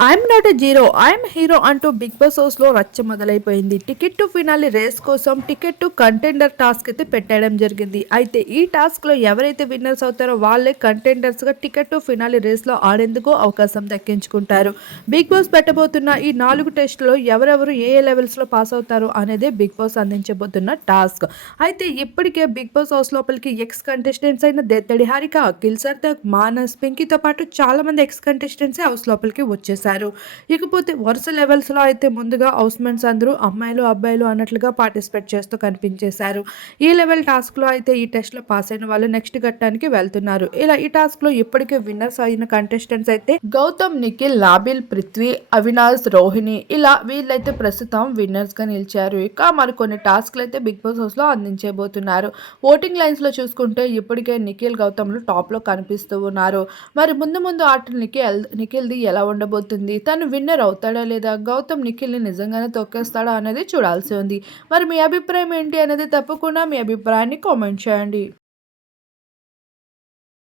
I'm not a zero I'm hero అంటూ big boss house లో రచ్చ మొదలైపోయింది. టికెట్ టు ఫినాలి రేస్ కోసం ticket to contender task అయితే పెట్టడం జరిగింది. అయితే ఈ టాస్క్ లో ఎవరైతే విన్నర్స్ అవుతారో వాళ్ళే కంటెండర్స్ గా టికెట్ టు ఫినాలి రేస్ లో ఆడేందుకు అవకాశం దక్కించుకుంటారు. బిగ్ బాస్ పెట్టబోతున్న ఈ 4 టెస్టులో ఎవరెవరు ఏ ఏ లెవెల్స్ లో పాస్ అవుతారు అనేది బిగ్ బాస్ అందించబోతున్న టాస్క్. అయితే ఇప్పటికే బిగ్ బాస్ హౌస్ లోపలికి ఎక్స్ కంటెస్టెంట్స్ అయిన దెత్తడి హారిక, అఖిల్ సర్దార్, మానస్, పింకీతో పాటు చాలా మంది ఎక్స్ కంటెస్టెంట్స్ హౌస్ లోపలికి వచ్చేసారు. ఇకపోతే వరుస లెవెల్స్లో అయితే ముందుగా హౌస్మెంట్స్ అందరూ అమ్మాయిలు అబ్బాయిలు అన్నట్లుగా పార్టిసిపేట్ చేస్తూ కనిపించేశారు. ఈ లెవెల్ టాస్క్లో అయితే ఈ టెస్ట్లో పాస్ అయిన వాళ్ళు నెక్స్ట్ ఘట్టానికి వెళ్తున్నారు. ఇలా ఈ టాస్క్లో ఇప్పటికే విన్నర్స్ అయిన కంటెస్టెంట్స్ అయితే గౌతమ్, నిఖిల్, నాబిల్, పృథ్వీ, అవినాష్, రోహిణి ఇలా వీళ్ళైతే ప్రస్తుతం విన్నర్స్ గా నిలిచారు. ఇక మరికొన్ని టాస్క్లు అయితే బిగ్ బాస్ హౌస్ లో అందించబోతున్నారు. ఓటింగ్ లైన్స్ లో చూసుకుంటే ఇప్పటికే నిఖిల్, గౌతమ్లు టాప్ లో కనిపిస్తూ ఉన్నారు. మరి ముందు ముందు ఆటలు నిఖిల్ది ఎలా ఉండబోతుంది, తను విన్నర్ అవుతాడా లేదా, గౌతమ్ నిఖిల్ని నిజంగానే తొక్కేస్తాడా అనేది చూడాల్సి ఉంది. మరి మీ అభిప్రాయం ఏంటి అనేది తప్పకుండా మీ అభిప్రాయాన్ని కామెంట్ చేయండి.